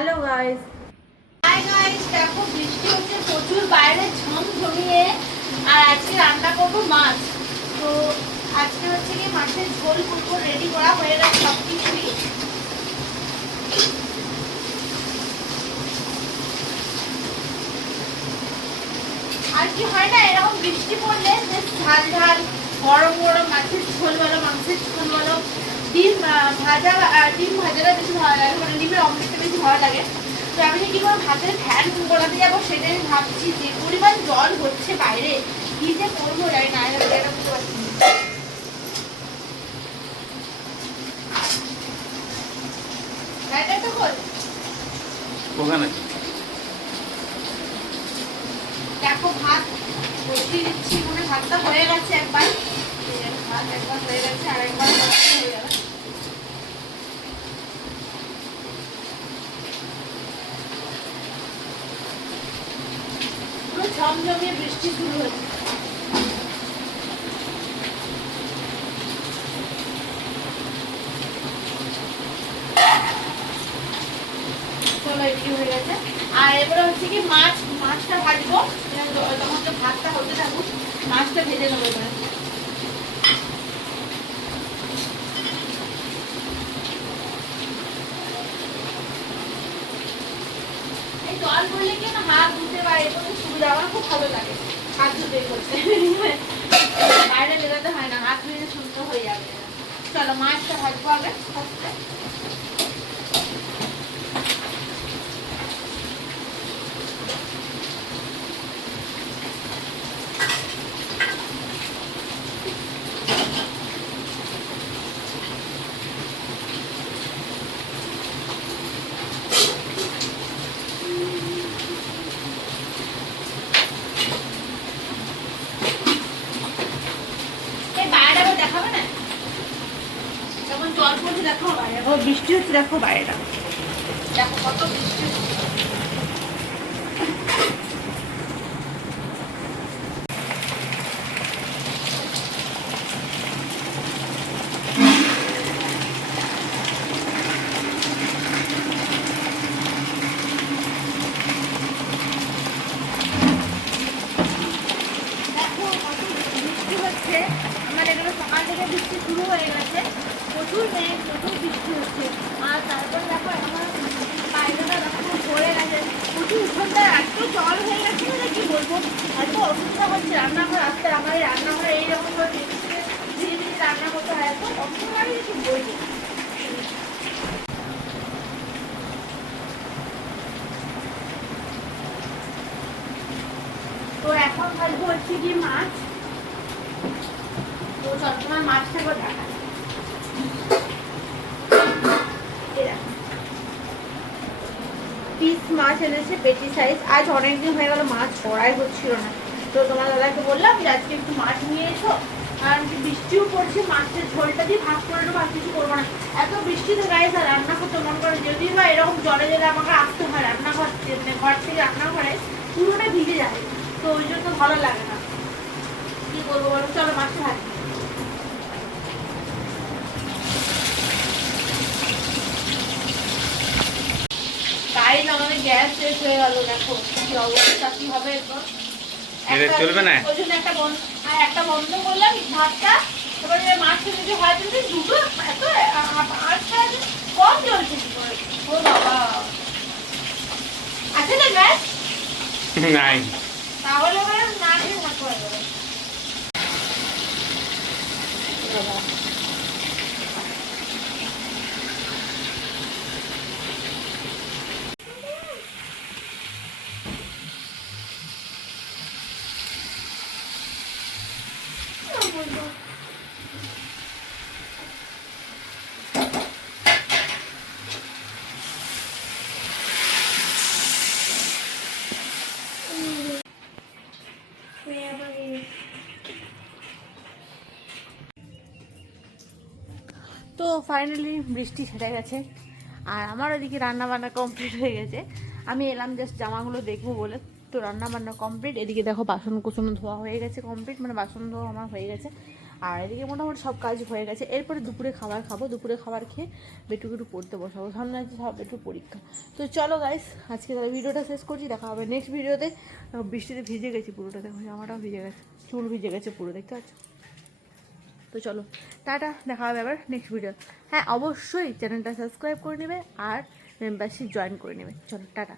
Hello guys, hi guys, দেখো বৃষ্টি হচ্ছে প্রচুর, বাইরে ঝমঝমিয়ে। আর আজকে রান্না করবো মাছ। তো আজকে হচ্ছে কি মাছের ঝোল করবো, রেডি করা হয়ে গেছে সব কিছুই। আর কি হয় না, এরকম বৃষ্টি পড়লে বেশ ঝাল ঝাল গরম গরম মাছের ঝোল বলো, মাংসের ঝোল বলো, ডিম ভাজাটা বেশি ভালো লাগে, মানে ডিমের অমলেটটা বেশি ভালো লাগে। তো আমি কি করে ভাতের ফ্যান গোলাতে যাবো সেটাই ভাবছি। যে পরিমাণ জল হচ্ছে বাইরে, কি যে করবো জানি না, এটা বুঝতে পারছি না। তো কর ওখানে দেখো ভাত বসিয়ে দিচ্ছি, মনে ভাতটা হয়ে গেছে একবার, ভাত একবার হয়ে গেছে আর একবার হয়ে যাবে। পুরো ঝমঝমিয়ে বৃষ্টি শুরু হচ্ছে। চলো এদিকে হয়ে গেছে। আর এবারে হচ্ছে কি মাছটা ভাজবো, তখন তো ভাতটা হতে থাকুক, মাছটা ভেজে নেবো এবারে। এই জল পড়লে কি না হাত ধুতে পারে, এটা খুব সুবিধা, আমার খুব ভালো লাগে হাত ধুতে করতে। বাইরে বেরোতে হয় না, হাত ধুয়ে সুন্দর হয়ে যাবে। চলো মাছটা ভাজবো আগে। বৃষ্টি হচ্ছে, দেখো বাইরেটা, দেখো কত বৃষ্টি হচ্ছে। আমাদের এখানে সকাল থেকে বৃষ্টি শুরু হয়ে গেছে, প্রচুর মেঘ, প্রচুর বৃষ্টি হচ্ছে। আর তারপরে দেখো আমার বাইরেটা দেখো ভরে গেছে, প্রচুর উঠোনটা এত জল হয়ে গেছে, মানে কি বলবো, এত অসুবিধা হচ্ছে রান্নাঘর আসতে। আমার এই রান্নাঘরে এইরকম করে ধীরে ধীরে রান্না করতে হয়, এত কষ্ট লাগে কি বলবো। তো এখন ভাজবো হচ্ছে কি মাছ। তো সবসময় মাছটা করে দেখা পিস মাছ এনেছে, পেটি সাইজ। আজ অনেকদিন হয়ে গেল মাছ করাই হচ্ছিল না, তো তোমার দাদাকে বললাম যে আজকে একটু মাছ নিয়ে এসো। আর বৃষ্টিও পড়ছে, মাছের ঝোলটা দিয়ে ভাত করে নেবো, আর কিছু করবো না। এত বৃষ্টিতে গায়ে আর রান্না করতে মন করে, যদি বা এরকম জলে জলে আমাকে আসতে হয় রান্নাঘর, মানে ঘর থেকে রান্নাঘরে পুরোটা ভিজে যায়, তো ওই জন্য ভালো লাগে না। কি করবো বলো, চলো মাছটা ভাজি। গাইজ আমাদের গ্যাস শেষ হয়ে গেল, দেখো কি অবস্থা, কি হবে এরপর। চলবে না, ওই জন্য একটা বন্ধ করলাম ভাতটা। এবারে মাছটা যদি হয় কিন্তু দুটো এত আটটা কম জ্বলছে কি করে। ও বাবা, আছে না গ্যাস? নাই, তাহলে এবারে না খেয়ে থাকতে হবে। তো ফাইনালি বৃষ্টি ছেড়ে গেছে, আর আমার ওদিকে রান্না বান্না কমপ্লিট হয়ে গেছে। আমি এলাম জাস্ট জামাগুলো দেখবো বলে। তো রান্না বান্না কমপ্লিট, এদিকে দেখো বাসন কুসন ধোয়া হয়ে গেছে কমপ্লিট, মানে বাসন ধোয়া আমার হয়ে গেছে। আর এদিকে মোটামুটি সব কাজ হয়ে গেছে। এরপরে দুপুরে খাবার খাবো, দুপুরে খাবার খেয়ে বেটুকে একটু পড়তে বসাবো, সামনে আছে সব একটু পরীক্ষা। তো চলো গাইস, আজকে তাহলে ভিডিওটা শেষ করছি, দেখা হবে নেক্সট ভিডিওতে। বৃষ্টিতে ভিজে গেছি পুরোটা, দেখো জামাটাও ভিজে গেছে, চুল ভিজে গেছে পুরো, দেখতে পাচ্ছ। তো চলো টাটা, দেখা হবে আবার নেক্সট ভিডিও। হ্যাঁ অবশ্যই চ্যানেলটা সাবস্ক্রাইব করে নেবে আর মেম্বারশিপ জয়েন করে নেবে। চলো টাটা।